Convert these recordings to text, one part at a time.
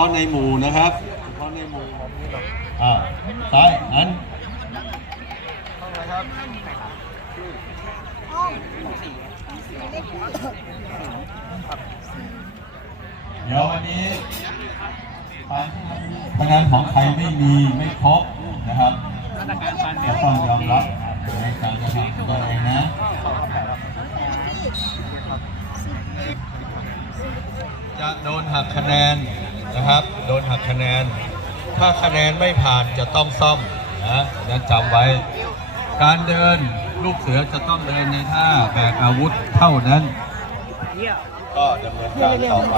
าะในหมู่นะครับ เฉพาะในหมู่อ่าซ้ายนั้นเดี๋ยววันนี้พนักงานของใครไม่มีไม่ครบนะครับก็ต้องยอมรับในการกระทำของตัวเองนะ จะโดนหักคะแนนนะครับ โดนหักคะแนน ถ้าคะแนนไม่ผ่านจะต้องซ่อมนะนั้นจำไว้ การเดินลูกเสือจะต้องเดินในท่าแบกอาวุธเท่านั้น ก็ดำเนินการต่อไป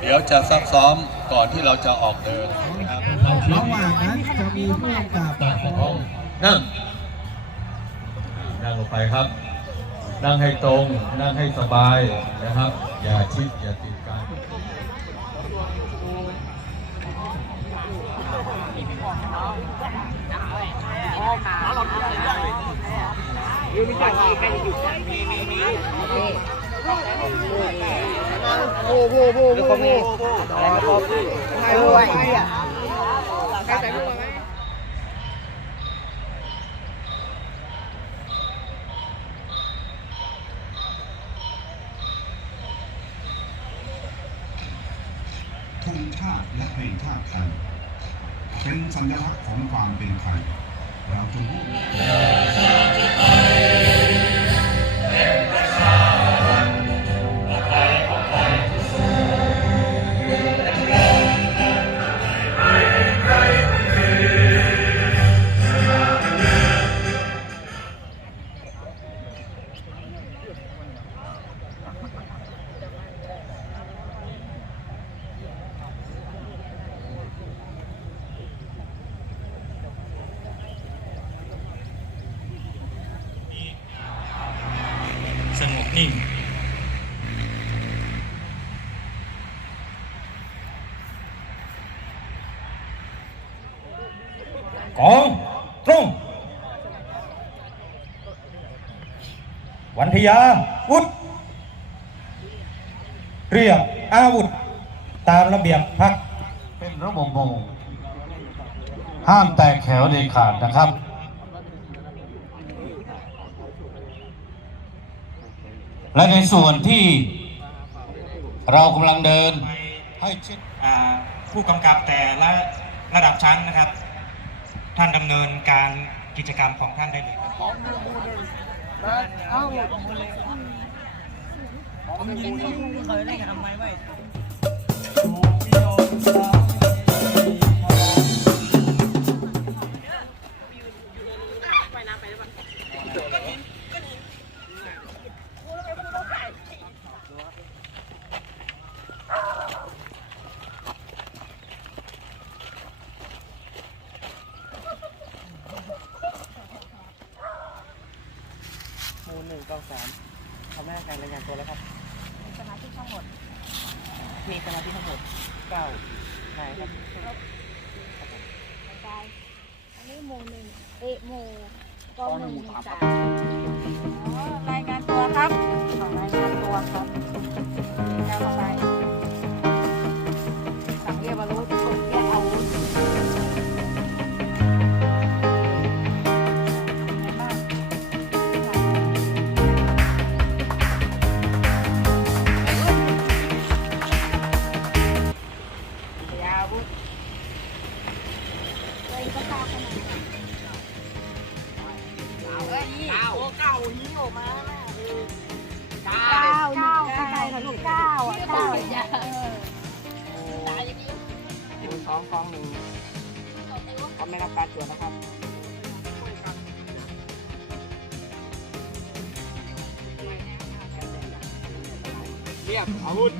เดี๋ยวจะซักซ้อมก่อนที่เราจะออกเดินนะครับระหว่างนั้นจะมีผู้กำกับตั้งห้องนั่งนั่งลงไปครับ นั่งให้ตรง นั่งให้สบายนะครับ อย่าชิด อย่าติดกันผู้ผู้ผู้ผู้ผู้อะไรมาครบใครรู้ไอ้เหี้ยใครใส่ผู้มาไหม ธง ชาติและเพลงชาติไทยเป็นสัญลักษณ์ของความเป็นไทยเราจงร่วม องตรง วันทยาวุธเรียกอาวุธ ตามระเบียบพัก เป็นระบบวงห้ามแตกแถวเด็ดขาดนะครับและในส่วนที่เรากำลังเดินให้ชิดอ่าผู้กำกับแต่ละระดับชั้นนะครับ ท่านดำเนินการกิจกรรมของท่านได้เลยครับผมยเล่นกันทำไมไว้ หมู่หนึ่งเก้า สามทำให้การรายงานตัวแล้วครับสมาชิกทั้งหมดมีสมาธิทั้งหมดเก้านายครับกระจายอันนี้หมู่หนึ่งเอะหมู่กองหนึ่งหมู่สามอ๋อรายงานตัว เลยก็ตามขนาดนั้นเอ้ยเก้าเก้ายิงออกมาแม่เก้าเก้าเข้าใจค่ะลูกเก้าอะเก้าอย่าเออหมู่สองกองหนึ่งเขาไม่รับการตรวจนะครับเรียบอาวุธ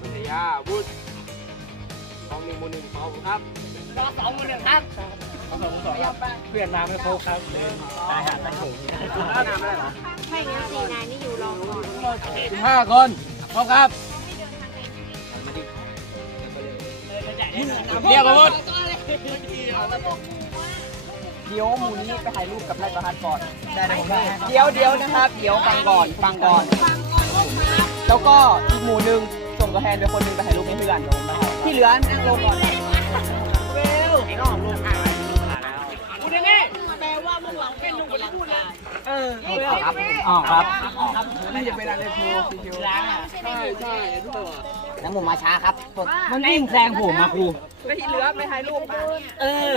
ปัญญาอาวุธกองหนึ่งหมู่หนึ่งสองครับ กองสองหมู่หนึ่งครับกองสองหมู่สองครับเปลี่ยนนามไม่ครบครับตายหาตายโหงนามไม่ได้เหรอไม่งั้นสี่นายนี่อยู่รอก่อนสิบห้าคนพร้อมครับเรียกอาวุธเดี๋ยวหมูนี้ไปถ่ายรูปกับนายประพัฒน์ก่อนได้เลยผมเดี๋ยวเดี๋ยวนะครับเดี๋ยวฟังก่อนฟังก่อน แล้วก็อีกหมู่หนึ่งผมก็แทนไปคนหนึงไปถ่ายรูปให้เพื่อนที่เหลือนั่งลงก่อน เป็นลุงกับพูดนะเออครับอ๋อครับนี่จะเป็นอะไรครูชิวๆใช่ใช่แล้วผมมาช้าครับ มันวิ่งแซงผมมาครูไม่ทีเหลือไปถ่ายรูปมาเออ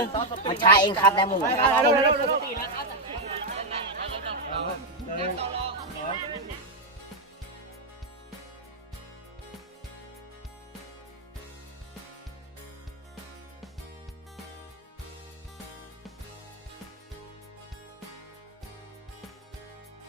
มันช้าเองครับแล้วหมูไปไปไปเร็วเร็วเร็ว